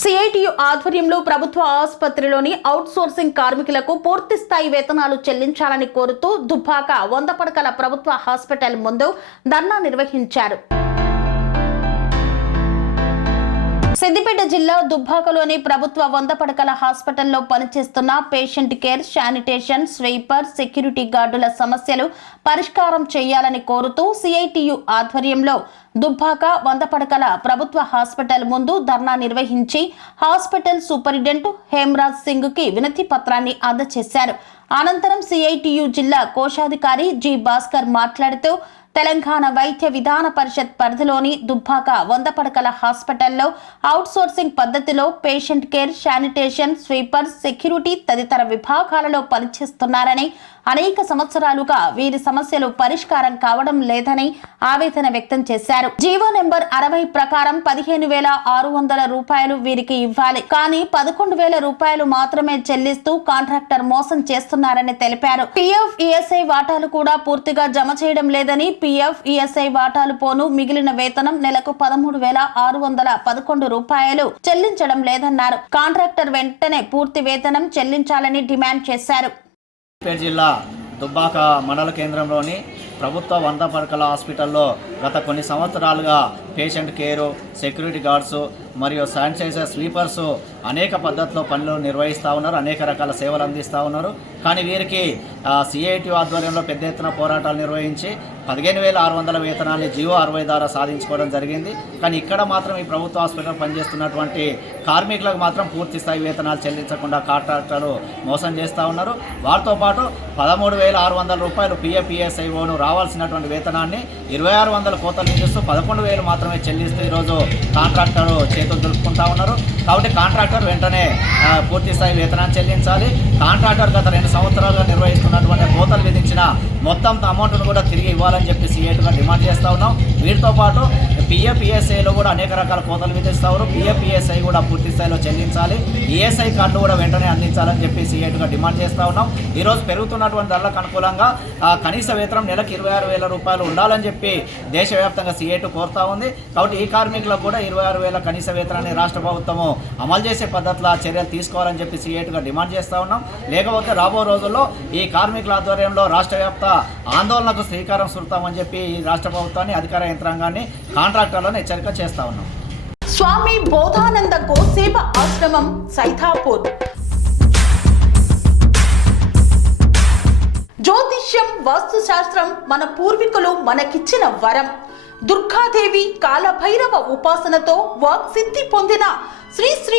CITU ఆధ్వర్యంలో ప్రభుత్వ ఆసుపత్రిలోని outsourcing కార్మికులకు పూర్తి స్థాయి వేతనాలు చెల్లించాలని కోరుతూ దుబ్బాక వంద పడకల ప్రభుత్వ హాస్పిటల్ ముందు ధర్నా నిర్వహించారు. సిద్దిపేట జిల్లా దుబ్బాకలోని ప్రభుత్వ వంద పడకల హాస్పిటల్లో పనిచేస్తున్న patient care sanitation sweeper security గార్డుల సమస్యలు పరిష్కారం చేయాలని కోరుతూ సిఐటియు ఆధ్వర్యంలో దుబ్బాక వంద పడకల ప్రభుత్వ హాస్పిటల్ ముందు ధర్నా నిర్వహించి హాస్పిటల్ సూపరింటెండెంట్ హేమరాజ్ సింగ్కి వినతి పత్రాన్ని అందజేశారు. అనంతరం సిఐటియు జిల్లా కోశాధికారి జి భాస్కర్ మాట్లాడుతూ తెలంగాణ వైద్య విధాన పరిషత్ పరిధిలోని దుబ్బాక వంద పడకల హాస్పిటల్లో అవుట్సోర్సింగ్ పద్ధతిలో patient care sanitation sweeper security తదితర విభాగాలలో పనిచేస్తున్నారని అనేక సంవత్సరాలుగా వీరి సమస్యలు పరిష్కారం కావడం లేదని ఆవేదన వ్యక్తం చేశారు. జీవో నెంబర్ అరవై ప్రకారం పదిహేను వేల ఆరు వందల రూపాయలు వీరికి ఇవ్వాలి. కానీ పదకొండు వేల రూపాయలు మాత్రమే చెల్లిస్తూ కాంట్రాక్టర్ మోసం చేస్తున్నారని తెలిపారు. పిఎఫ్ ఈఎస్ఐ వాటాలు కూడా పూర్తిగా జమ చేయడం లేదని పిఎఫ్ ఈఎస్ఐ వాటాలు పోను మిగిలిన వేతనం నెలకు పదమూడు వేల ఆరు వందల పదకొండు రూపాయలు చెల్లించడం లేదన్నారు. కాంట్రాక్టర్ వెంటనే పూర్తి వేతనం చెల్లించాలని డిమాండ్ చేశారు. సిద్దిపేట జిల్లా దుబ్బాక మండల కేంద్రంలోని ప్రభుత్వ వంద పడకల హాస్పిటల్లో గత కొన్ని సంవత్సరాలుగా పేషెంట్ కేరు సెక్యూరిటీ గార్డ్స్ మరియు శానిటైజర్ స్వీపర్స్ అనేక పద్ధతిలో పనులు నిర్వహిస్తూ ఉన్నారు అనేక రకాల సేవలు అందిస్తూ ఉన్నారు. కానీ వీరికి సిఐటి ఆధ్వర్యంలో పెద్ద ఎత్తున పోరాటాలు నిర్వహించి పదిహేను వేల ఆరు వందల వేతనాన్ని జియో అరవై ద్వారా సాధించుకోవడం జరిగింది. కానీ ఇక్కడ మాత్రం ఈ ప్రభుత్వ హాస్పిటల్ పనిచేస్తున్నటువంటి కార్మికులకు మాత్రం పూర్తి స్థాయి వేతనాలు చెల్లించకుండా కాంట్రాక్టర్లు మోసం చేస్తూ ఉన్నారు. వారితో పాటు పదమూడు వేల ఆరు వందల రూపాయలు పిఎఫ్ఈఎస్ఐఓను రావాల్సినటువంటి వేతనాన్ని ఇరవై ఆరు వందల కోతలు విధిస్తూ పదకొండు వేలు మాత్రం మాత్రమే చెల్లిస్తూ ఈరోజు కాంట్రాక్టర్ చేతులు దులుపుకుంటా ఉన్నారు. కాబట్టి కాంట్రాక్టర్ వెంటనే పూర్తి స్థాయి వేతనాన్ని చెల్లించాలి. కాంట్రాక్టర్ గత రెండు సంవత్సరాలుగా నిర్వహిస్తున్నటువంటి కోతలు విధించిన మొత్తం అమౌంట్ను కూడా తిరిగి ఇవ్వాలని చెప్పి సీఏటుగా డిమాండ్ చేస్తూ ఉన్నాం. వీటితో పాటు పిఎఫ్ఈఎస్ఐలో కూడా అనేక రకాల కోతలు విధిస్తూ ఉన్నారు కూడా పూర్తి స్థాయిలో చెల్లించాలి. ఈఎస్ఐ కార్డు కూడా వెంటనే అందించాలని చెప్పి సీఏటుగా డిమాండ్ చేస్తూ ఉన్నాం. ఈరోజు పెరుగుతున్నటువంటి ధరలకు అనుకూలంగా కనీస వేతనం నెలకు ఇరవై ఆరు వేల రూపాయలు ఉండాలని చెప్పి దేశవ్యాప్తంగా సీఏటు కోరుతా ఉంది. కాబట్టి ఈ కార్మికులకు కూడా ఇరవై ఆరు వేల కనీస వేతనాన్ని రాష్ట్ర ప్రభుత్వము అమలు చేసే పద్ధతిలో చర్యలు తీసుకోవాలని చెప్పి సీఏటుగా డిమాండ్ చేస్తూ ఉన్నాం. లేకపోతే రాబో రోజుల్లో ఈ కార్మికుల ఆధ్వర్యంలో రాష్ట్ర వ్యాప్త ఆందోళనకు శ్రీకారం చుడతామని చెప్పి ఈ రాష్ట్ర ప్రభుత్వాన్ని అధికార యంత్రాంగాన్ని కాంట్రాక్టర్లను హెచ్చరిక చేస్తా ఉన్నాం. స్వామి బోధానంద గోసేవ ఆశ్రమం సైథాపూర్ జ్యోతిష్యం వాస్తుశాస్త్రం మన పూర్వీకులు మనకిచ్చిన వరం. దుర్గాదేవి కాలభైరవ ఉపాసనతో వాక్సిద్ధి పొందిన శ్రీ శ్రీ